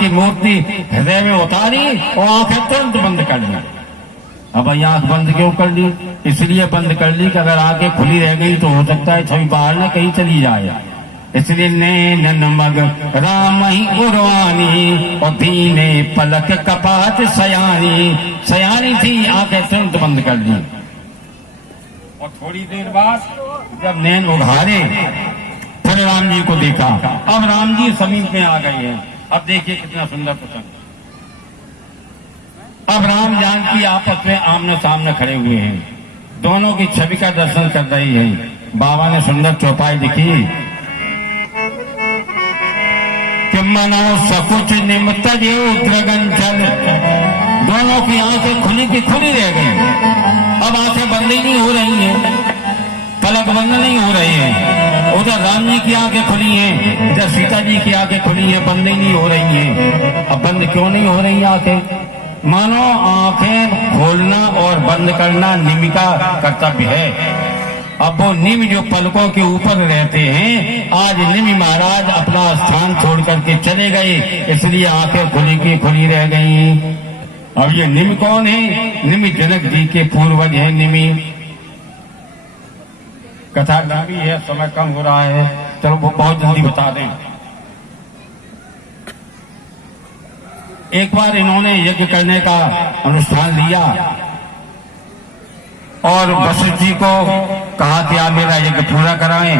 की मूर्ति हृदय में उतारी और आंखें तुरंत बंद कर ली। अब भाई आंख बंद क्यों कर ली? इसलिए बंद कर ली कि अगर आंखें खुली रह गई तो हो सकता है छवि बाहर न कहीं चली जाए। इसलिए नैन नमग राम ही उर्वानी और दीने पलक कपाट सयानी, सयानी थी, आंखें तुरंत बंद कर दी। और थोड़ी देर बाद जब नैन उघारे फिर राम जी को देखा। अब राम जी समीप में आ गए हैं। अब देखिए कितना सुंदर प्रसंग। अब राम जानकी आपस में आमने सामने खड़े हुए हैं, दोनों की छवि का दर्शन कर रही है। बाबा ने सुंदर चौपाई लिखी कि मनो सकुच निमित्त उद्रगंचल, दोनों की आंखें खुली की खुली रह गई। अब आंखें बंद ही नहीं हो रही हैं, पलक बंद नहीं हो रही है। उधर राम जी की आंखें खुली हैं, इधर सीता जी की आंखें खुली हैं, बंद ही नहीं हो रही हैं। अब बंद क्यों नहीं हो रही आंखें? मानो आंखें खोलना और बंद करना निमि का कर्तव्य है। अब वो निमि जो पलकों के ऊपर रहते हैं, आज निमि महाराज अपना स्थान छोड़ करके चले गए, इसलिए आंखें खुली की खुली रह गई। अब ये निमि कौन है? निमि जनक जी के पूर्वज है निमि। कथा लंबी है, समय कम हो रहा है, चलो वो बहुत जल्दी बता दें। एक बार इन्होंने यज्ञ करने का अनुष्ठान लिया और वशिष्ठ जी को कहा कि आप मेरा यज्ञ पूरा कराएं।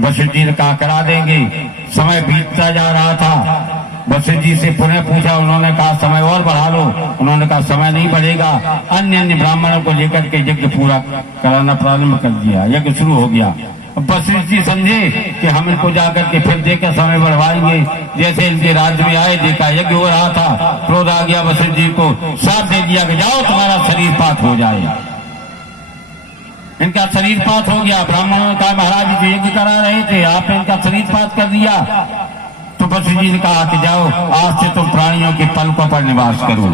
वशिष्ठ जी ने कहा करा देंगे। समय बीतता जा रहा था। वशिष्ठ जी से पुनः पूछा, उन्होंने कहा समय और बढ़ा लो। उन्होंने कहा समय नहीं बढ़ेगा। अन्य अन्य ब्राह्मणों को लेकर के यज्ञ पूरा कराना प्रारंभ कर दिया। यज्ञ शुरू हो गया। वशिष्ठ जी समझे कि हम इनको जाकर के फिर देखकर समय बढ़वाएंगे। जैसे इनके राज्य में आए, देखा यज्ञ हो रहा था, क्रोध आ गया वशिष्ठ जी को, साथ दे दिया कि जाओ तुम्हारा शरीर पात हो जाए। इनका शरीर पात हो गया। ब्राह्मणों ने कहा महाराज जी यज्ञ करा रहे थे, आपने इनका शरीर पात कर दिया। तो वशिष्ठ जी ने कहा कि जाओ आज से तुम प्राणियों के पलकों पर निवास करो,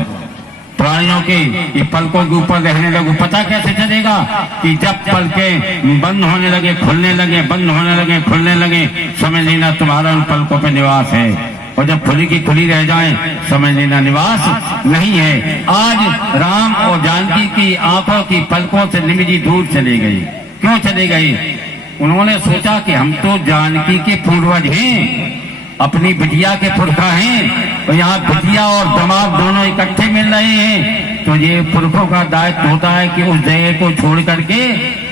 प्राणियों के ये पलकों के ऊपर रहने लगो। पता कैसे चलेगा? कि जब पलकें बंद होने लगे खुलने लगे, बंद होने लगे खुलने लगे, समझ लेना तुम्हारा उन पलकों पर निवास है। और जब खुली की खुली रह जाए, समझ लेना निवास नहीं है। आज राम और जानकी की आंखों की पलकों से निमि जी दूर चले गई। क्यों चले गई? उन्होंने सोचा कि हम तो जानकी के पूर्वज हैं, अपनी बिटिया के पुरखा हैं, और यहाँ बिटिया और दामाद दोनों इकट्ठे मिल रहे हैं, तो ये पुरखों का दायित्व होता है कि उस जगह को छोड़ करके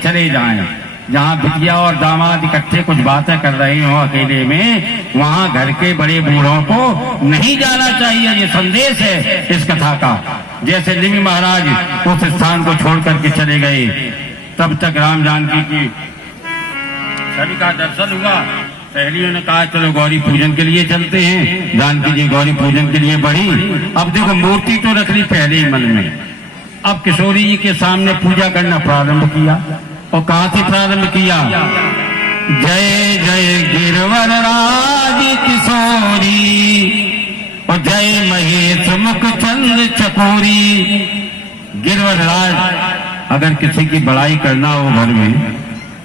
चले जाएं। जहाँ बिटिया और दामाद इकट्ठे कुछ बातें कर रहे हो अकेले में, वहाँ घर के बड़े बूढ़ों को नहीं जाना चाहिए। ये संदेश है इस कथा का। जैसे निमि महाराज उस स्थान को छोड़ करके चले गए, तब तक राम जानकी की छवि का दर्शन हुआ। सहेलियों ने कहा चलो गौरी पूजन के लिए चलते हैं। जानकी जी गौरी पूजन के लिए बढ़ी। अब देखो मूर्ति तो रख ली पहले ही मन में, अब किशोरी जी के सामने पूजा करना प्रारंभ किया। और कहाँ से प्रारंभ किया? जय जय गिरवर राज किशोरी और जय महेश मुख चंद चकोरी। गिरवर राज, अगर किसी की बड़ाई करना हो घर में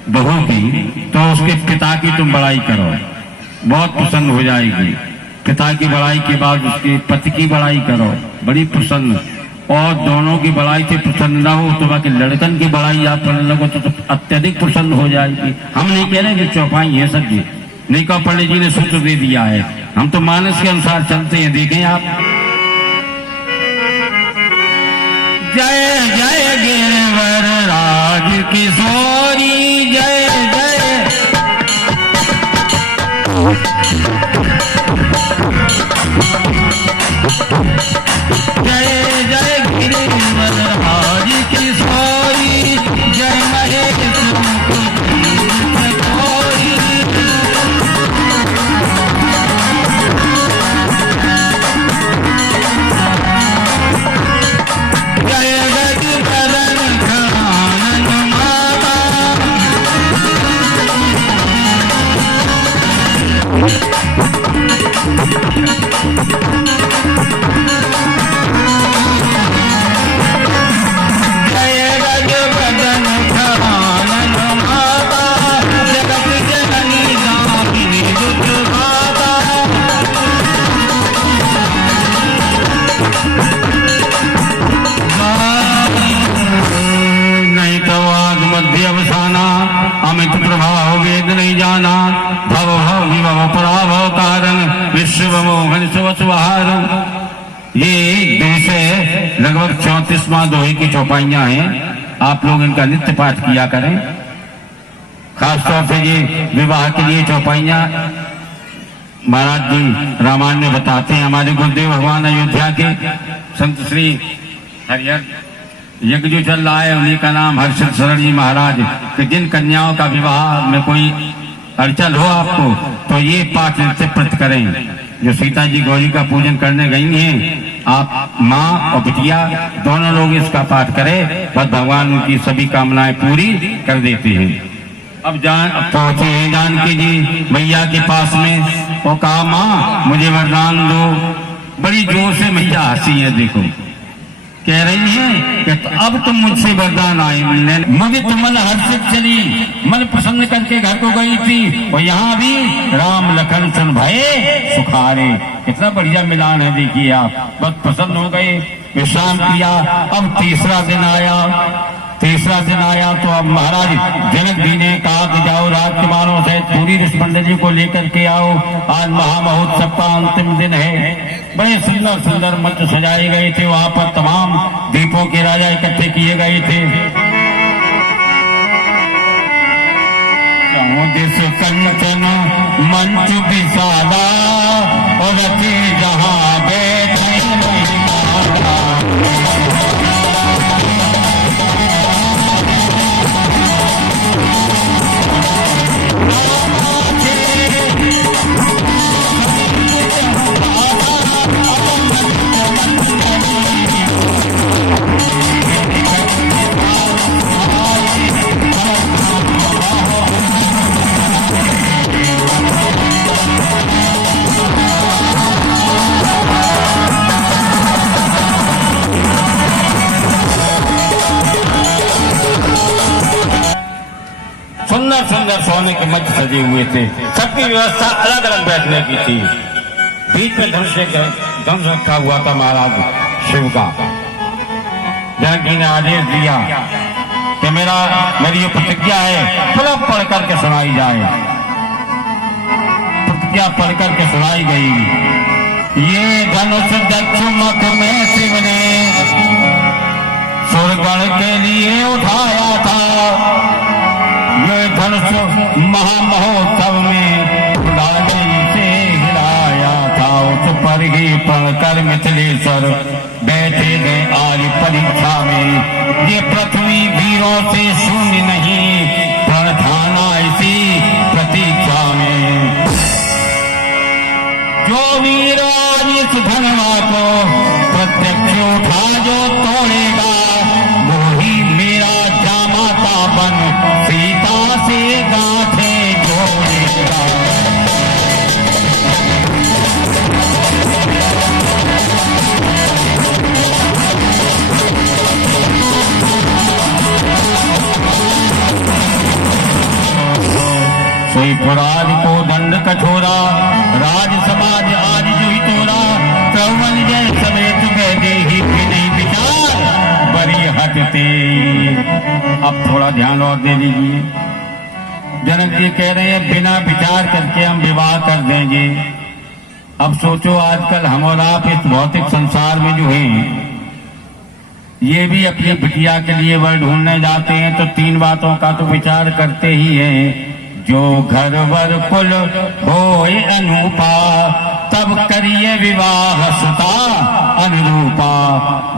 बहू की, तो उसके पिता की तुम बड़ाई करो, बहुत प्रसन्न हो जाएगी। पिता की बड़ाई के बाद उसके पति की बड़ाई करो, बड़ी प्रसन्न। और दोनों की बड़ाई से प्रसन्न ना हो तो बाकी लड़कन की बड़ाई आप करने लगो तो अत्यधिक प्रसन्न हो जाएगी। हम नहीं कह रहे कि चौपाई है सब जी, नहीं कहा, पंडित जी ने सूत्र दे दिया है, हम तो मानस के अनुसार चलते हैं। देखें आप, जय जय गिरवर राज किशोरी, जय जय जय जय गिरवर राज किशोरी, जय महेश सुवसुहार। ये 2 से लगभग 34वां दोहे की चौपाइयां हैं। आप लोग इनका नित्य पाठ किया करें। खासतौर से ये विवाह के लिए चौपाइयां महाराज जी रामायण में बताते हैं। हमारे गुरुदेव भगवान अयोध्या के संत श्री हरिहर यज्ञ जो चल रहा है उन्हीं का नाम हर्षित शरण जी महाराज कि जिन कन्याओं का विवाह में कोई अड़चन हो आपको तो ये पाठ नित्य प्रत करें। जो सीता जी गौरी का पूजन करने गई हैं, आप माँ और बिटिया दोनों लोग इसका पाठ करें, बस भगवान उनकी सभी कामनाएं पूरी कर देते हैं। अब पहुंचे हैं जानकी जी मैया के पास में। वो कहा माँ मुझे वरदान दो। बड़ी जोर से मैया हंसी है। देखो कह रही है कि तो अब तुम मुझसे वरदान आए मिलने। मुदित मन हर्षित चली, मन प्रसन्न करके घर को गई थी। और यहाँ भी राम लखन सुन भये सुखारे। कितना बढ़िया मिलान है देखिए आप। बस प्रसन्न हो गए, विश्राम किया। अब तीसरा दिन आया तो अब महाराज जनक जी ने कहा कि जाओ राजकुमारों से पूरी ऋषि मंडली को लेकर के आओ, आज महामहोत्सव का अंतिम दिन है। बड़े सुंदर सुंदर मंच सजाए गए थे। वहां पर तमाम द्वीपों के राजा इकट्ठे किए गए थे। दिस कंचन मंच विशाला और रचे जहां बैठे सुंदर सोने के मंच सजे हुए थे। सबकी व्यवस्था अलग अलग बैठने की थी। बीच में धनुष रखा हुआ था महाराज शिव का। जनक जी ने आदेश दिया कि मेरी ये प्रतिज्ञा है पूरा पढ़ करके सुनाई जाए। प्रतिज्ञा पढ़ करके सुनाई गई। ये धनुष दक्ष मुख में शिव ने सुरगण के लिए उठाया था। ये धनुष महामहोत्सव में राजई से हिलाया था। उस पर ही पढ़कर मिथिलेश्वर बैठे गए आर्य परीक्षा में। ये पृथ्वी वीरों से शून्य नहीं, प्रण थाना इसी प्रतीक्षा में। जो वीर आज इस धनवा को प्रत्यक्ष उठा जो तोड़ेगा, वो ही मेरा जामाता बन सीता से गांठे जोड़ेगा। सोई पुराज को दंड कठोरा, राज समाज आज जो ही तोरा। क्रौवन जय समेत दे ही नहीं विचार बड़ी हटते। अब थोड़ा ध्यान और दे दीजिए। जनक जी कह रहे हैं बिना विचार करके हम विवाह कर देंगे। अब सोचो आजकल हम और आप इस भौतिक संसार में जो है ये भी अपनी बिटिया के लिए वर ढूंढने जाते हैं तो 3 बातों का तो विचार करते ही हैं। जो घर वर कुल होए अनूपा, तब करिए विवाह सुता अनुरूपा।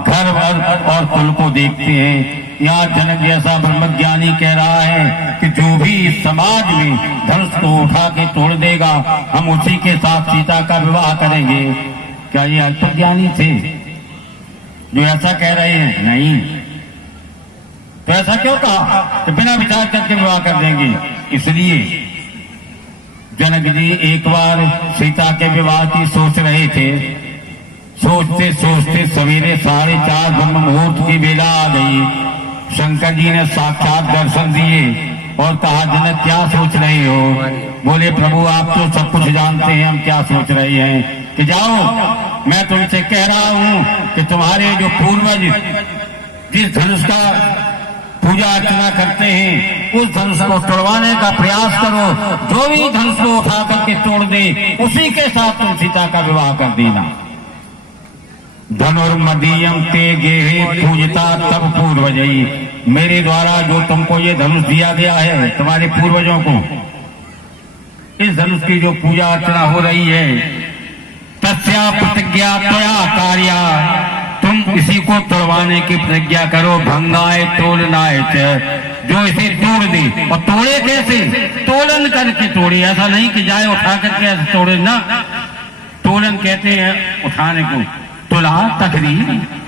घर वर और कुल को देखते हैं। यहाँ जनक जैसा ब्रह्मज्ञानी कह रहा है कि जो भी इस समाज में धनुष को उठा के तोड़ देगा, हम उसी के साथ सीता का विवाह करेंगे। क्या ये अल्पज्ञानी थे जो ऐसा कह रहे हैं? नहीं। तो ऐसा क्यों कहा कि बिना विचार करके विवाह कर देंगे? इसलिए जनक जी एक बार सीता के विवाह की सोच रहे थे। सोचते सोचते सवेरे 4:30 ब्रह्म मुहूर्त की बेला आ गई। शंकर जी ने साक्षात दर्शन दिए और कहा जनक क्या सोच रहे हो? बोले प्रभु आप तो सब कुछ जानते हैं, हम क्या सोच रहे हैं कि जाओ मैं तुमसे कह रहा हूं कि तुम्हारे जो पूर्वज जिस धनुष का पूजा अर्चना करते हैं उस धनुष को तोड़वाने का प्रयास करो। जो भी धनुष को उठा करके तोड़ दे उसी के साथ तुम सीता का विवाह कर देना। धनुर्मदीयम ते गेहे पूजता तब पूर्वजई, मेरे द्वारा जो तुमको ये धनुष दिया गया है तुम्हारे पूर्वजों को, इस धनुष की जो पूजा अर्चना हो रही है, तस्या प्रतिज्ञा त्वया कार्या, तुम इसी को तोड़वाने की प्रतिज्ञा करो। भंगाए तोड़नाए जो इसे तोड़ दे, और तोड़े कैसे? तोलन करके तोड़े, ऐसा नहीं कि जाए उठा करके ऐसे तोड़े ना। तोलन कहते हैं उठाने को। तुला तखरी,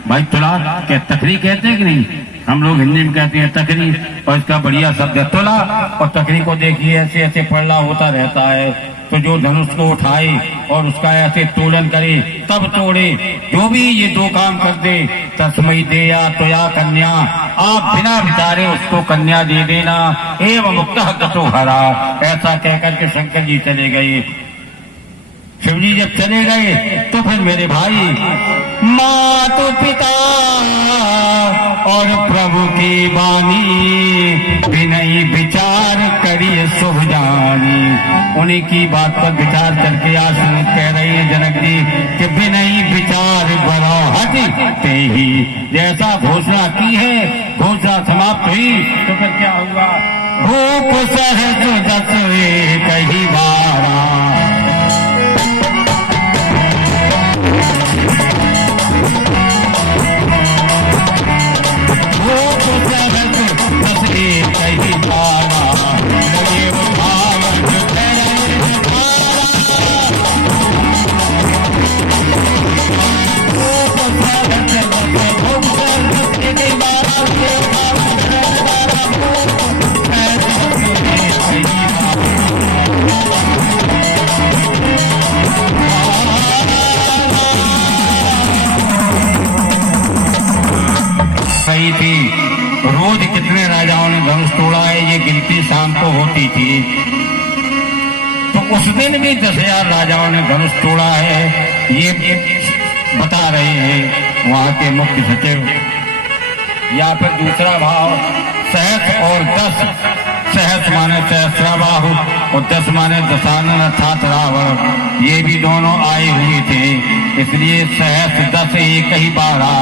भाई तुला क्या तखरी कहते हैं कि नहीं? हम लोग हिंदी में कहते हैं तखरी, और इसका बढ़िया शब्द है तुला। और तखरी को देखिए ऐसे ऐसे पड़ला होता रहता है, तो जो धनुष को उठाए और उसका ऐसे तोलन करे तब तोड़े। जो भी ये दो काम कर दे, तस्मई दे या तो या कन्या, आप बिना विचारे उसको कन्या दे देना। एवं मुक्तः गतो हरा, ऐसा कहकर के शंकर जी चले गए। शिवजी जब चले गए तो फिर मेरे भाई माता पिता और प्रभु की बानी विनयी विचार करिए शुभ जानी। उन्हीं की बात पर विचार करके आज कह रही है जनक जी कि विनयी विचार बड़ा हटते ही, जैसा घोषणा की है घोषणा समाप्त हुई तो फिर क्या हुआ? भूप सहज दस कही बारा, कहीं बारा लगे वो भावन सही थी। रोज कितने राजाओं ने धनुष तोड़ा है ये गिनती शाम को होती थी, तो उस दिन भी 10,000 राजाओं ने धनुष तोड़ा है ये बता रहे हैं वहां के मुख्य सचिव। या फिर दूसरा भाव सहस और 10, सहस माने सहस्राबाहु और 10 माने दशानन अर्थात रावण, ये भी दोनों आए हुए थे, इसलिए सहस 10 एक ही बारा।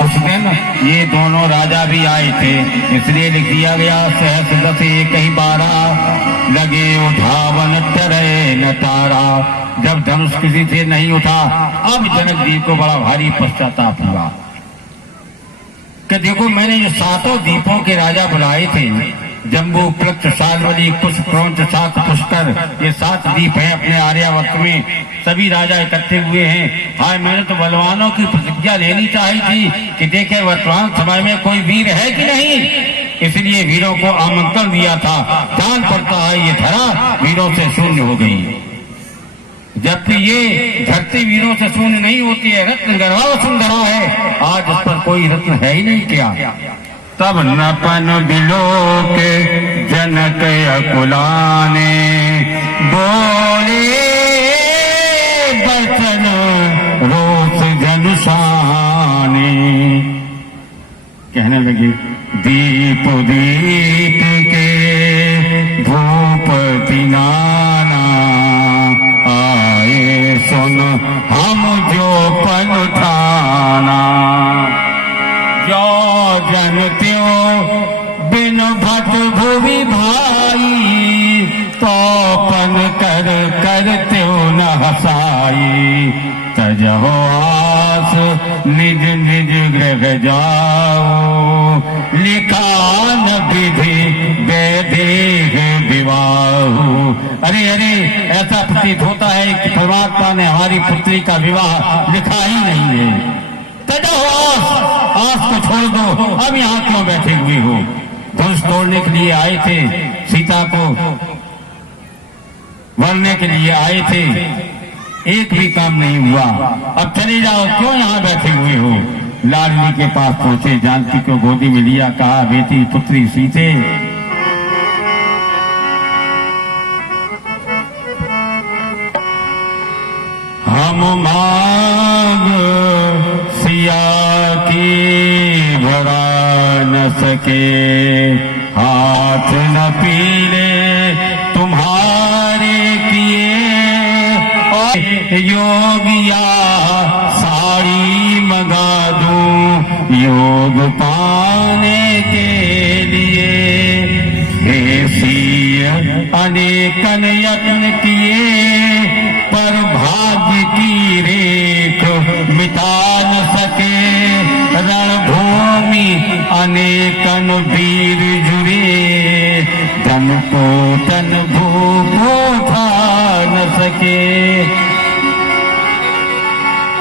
उस दिन ये दोनों राजा भी आए थे, इसलिए लिख दिया गया सहस 10 एक ही बारा, लगे उठावन चरे न तारा। जब धनुष किसी से नहीं उठा, अब जनक जी को बड़ा भारी पश्चाताप हुआ कि देखो मैंने ये 7 द्वीपों के राजा बुलाए थे, जम्बू प्लक्ष सालवली कुश क्रौंच सात पुष्कर, ये 7 द्वीप हैं अपने आर्यावर्त में, सभी राजा इकट्ठे हुए हैं। हाय मैंने तो बलवानों की प्रतिज्ञा लेनी चाहिए थी कि देखे वर्तमान समय में कोई वीर है कि नहीं, इसलिए वीरों को आमंत्रण दिया था। जान पड़ता है ये धरा वीरों से शून्य हो गई, जबकि ये धरती वीरों से शून्य नहीं होती है, रत्न गर्भा वसुंधरा है, आज उस पर कोई रत्न है ही नहीं क्या। तब नपन बिलो के जनक अकुलाने, बोले बचन रोष धनुषाने, कहने लगे दीप दीप के भूपति नाना, आए सुन हम जो पन ठाना, जो जन त्यों बिन भट भुवि भाई, तो पन कर कर त्यों न हसाई, तजहो आस निज निज गृह जाओ, लिखा न विधि वैदेह विवाह। अरे अरे ऐसा प्रतीत होता है कि परमात्मा ने हमारी पुत्री का विवाह लिखा ही नहीं है। आस को छोड़ दो, अब यहाँ क्यों बैठे हुए हो? धनुष तोड़ने के लिए आए थे, सीता को वरने के लिए आए थे, एक भी काम नहीं हुआ, अब चले जाओ, क्यों यहाँ बैठे हुए हो? लाडली के पास पहुंचे, जानकी को गोदी में लिया, कहा बेटी पुत्री सीते हम मांग सिया की भरा न सके, हाथ न पीले तुम्हारे किए और योगिया साड़ी मंगा दूं योग पाने के लिए। अनेकन यत्न किए पर भाग्य की रेख मिटा न सके। रणभूमि अनेकन वीर जुरे धन को तन भूप उठा न सके।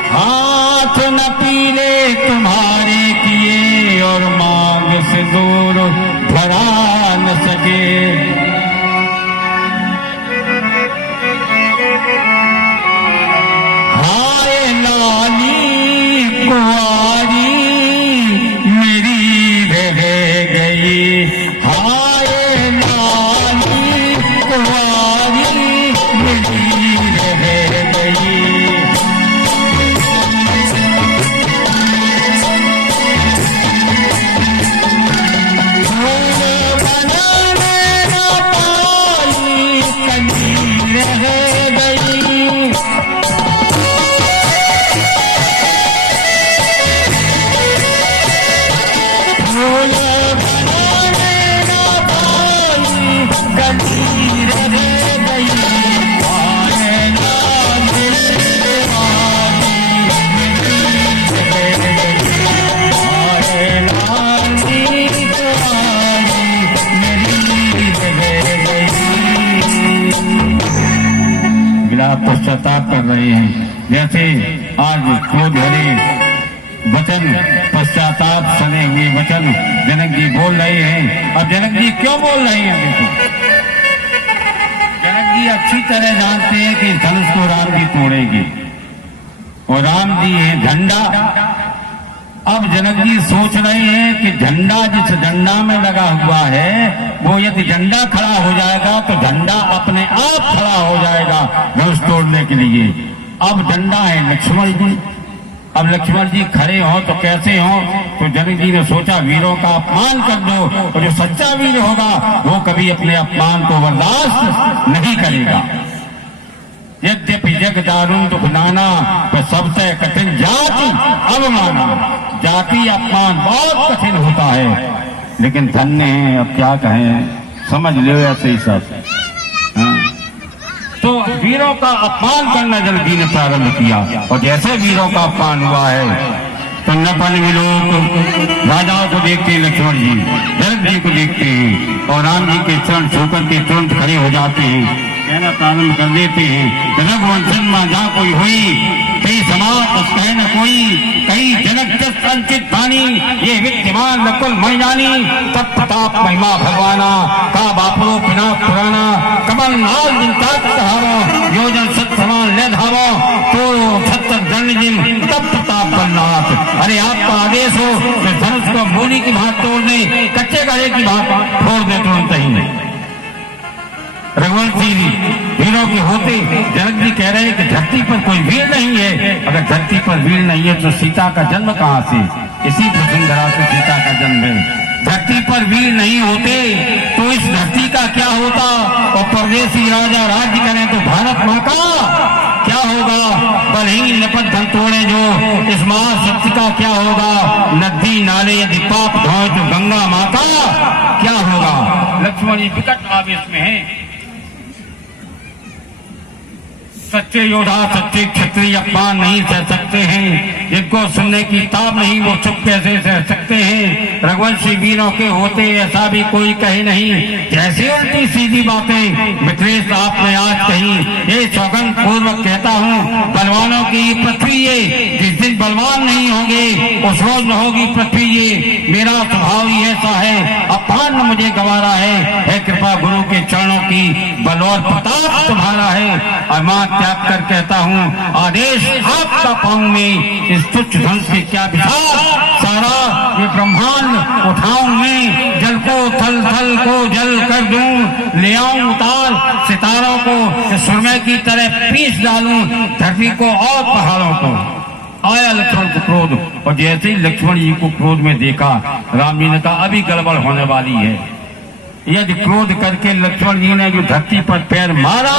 हाथ न पीले तुम्हारे किए और मांग से दूर भरा न सके। हाय लाली कुंवारी मेरी रह गई। हाय लाली कुंवारी मेरी रह गई। पश्चाताप कर रहे हैं। जैसे आज क्रोध भरे वचन, पश्चाताप सने हुए वचन जनक जी बोल रहे हैं। अब जनक जी क्यों बोल रहे हैं? देखो, जनक जी अच्छी तरह जानते हैं कि धनुष को राम जी तोड़ेगी और राम जी है झंडा। अब जनक जी सोच रहे हैं कि झंडा जिस झंडा में लगा हुआ है वो यदि झंडा खड़ा हो जाएगा तो झंडा अपने आप खड़ा हो जाएगा धनुष तोड़ने के लिए। अब झंडा है लक्ष्मण जी। अब लक्ष्मण जी खड़े हो तो कैसे हो? तो जनक जी ने सोचा वीरों का अपमान कर दो और जो सच्चा वीर होगा वो कभी अपने अपमान को बर्दाश्त नहीं करेगा। यद्यपि जग दारुण दुख नाना पर सबसे कठिन जाति अवमाना। जाति अपमान बहुत कठिन होता है, लेकिन धन्य है। अब क्या कहें, समझ लो ऐसे ही सब। तो वीरों का अपमान करना जनक जी ने प्रारंभ किया और जैसे वीरों का अपमान हुआ है तो नपन में लोग राजाओं को देखते हैं, लक्ष्मण जी जनक जी को देखते हैं और राम जी के चरण छूकर के तुरंत खड़े हो जाते हैं, कहना प्रारंभ कर देते हैं। रघुवंशन में जहाँ कोई हुई कई समाज कहे न कोई कई जनक संचित बानी ये विद्यमान नकुल मैं जानी। तब प्रताप महिमा भगवाना का बापरो पिना पुराना कमल नाल दिन योजन सत समान ले धावो तो छत्र दंड जिन तब प्रताप बलनाथ। अरे आपका आदेश हो तो धनुष को मूली की भात तोड़ दे, कच्चे गले की भात फोड़ दे तुरंत ही नहीं। रघुवंशी वीरों के होते जनक जी कह रहे हैं कि धरती पर कोई वीर नहीं है। अगर धरती पर वीर नहीं है तो सीता का जन्म कहाँ से? इसी वसुंधरा से सीता का जन्म है। धरती पर वीर नहीं होते तो इस धरती का क्या होता? और परदेसी राजा राज्य करें तो भारत माँ का क्या होगा? बलहीन नपट धन तोड़े जो इस महाशक्ति का क्या होगा? नदी नाले यदि पाप धोए तो गंगा माँ का क्या होगा? लक्ष्मण जी विकट आवेश में है। सच्चे योद्धा सच्चे क्षत्रिय अपमान नहीं सह सकते हैं, जिनको सुनने की ताब नहीं वो चुप कैसे सह सकते हैं। रघुवंशी वीरों के होते ऐसा भी कोई कहे नहीं, जैसे उल्टी सीधी बातें मित्रेश आपने आज कही। ये सौगंध पूर्वक कहता हूँ बलवानों की पृथ्वी ये, जिस दिन बलवान नहीं होंगे उस रोज न होगी पृथ्वी ये। मेरा स्वभाव ही ऐसा है, अपमान मुझे गंवारा है कृपा गुरु के चरणों की बल और प्रताप तुम्हारा है। और त्याग कर कहता हूँ आदेश आपका पाऊं में इस तुच्छ धनुष के क्या विचार। सारा ये ब्रह्मांड उठाऊं मैं, जल को थल थल को जल कर दूं, ले आऊं उतार सितारों को सुरमई की तरह पीस डालूं धरती को और पहाड़ों को। आया लक्ष्मण को क्रोध और जैसे ही लक्ष्मण जी को क्रोध में देखा राम जी ने कहा अभी गड़बड़ होने वाली है। यदि क्रोध करके लक्ष्मण जी ने जो धरती पर पैर मारा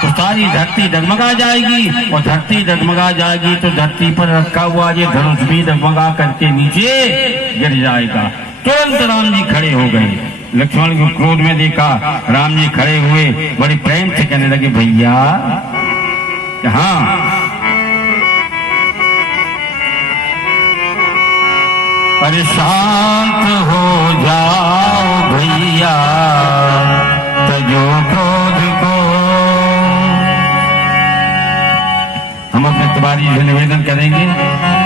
तो सारी धरती डगमगा जाएगी, और धरती डगमगा जाएगी तो धरती पर रखा हुआ ये धनुष भी डगमगा करके नीचे गिर जाएगा। तुरंत राम जी खड़े हो गए। लक्ष्मण को क्रोध में देखा, राम जी खड़े हुए, बड़े प्रेम से कहने लगे, भैया हाँ अरे शांत हो जाओ भैया, तजो क्रोध को। हम अपने तिवारी से निवेदन करेंगे,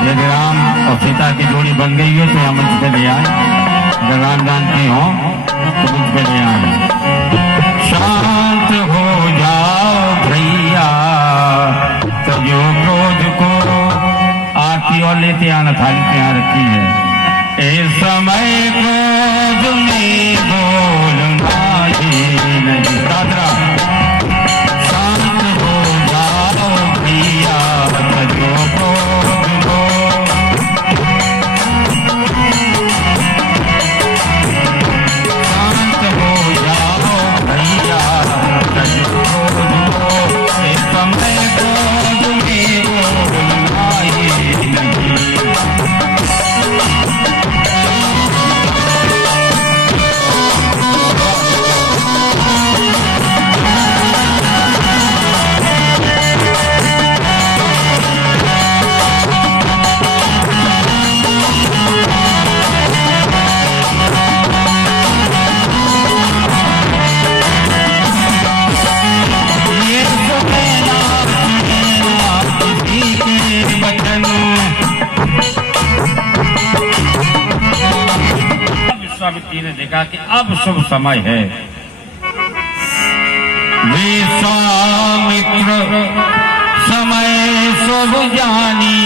यदि राम और सीता की जोड़ी बन गई हो तो यहाँ मंच पे ले आए, अगर राम जानती हो तो मंच पे ले आए। शांत हो जाओ भैया, तजो क्रोध को। आरती और लेते आना, थाली पे यहाँ रखी है। इस समय क्रोध में बोलना ही नहीं। दादरा शांत हो जाओ भैया, तजो क्रोध को। शांत हो जाओ भैया, तजो क्रोध को। इस समय क्रोध में बोलना ही नहीं। विश्वामित्र ने देखा कि अब शुभ समय है। विश्वामित्र समय शुभ जानी,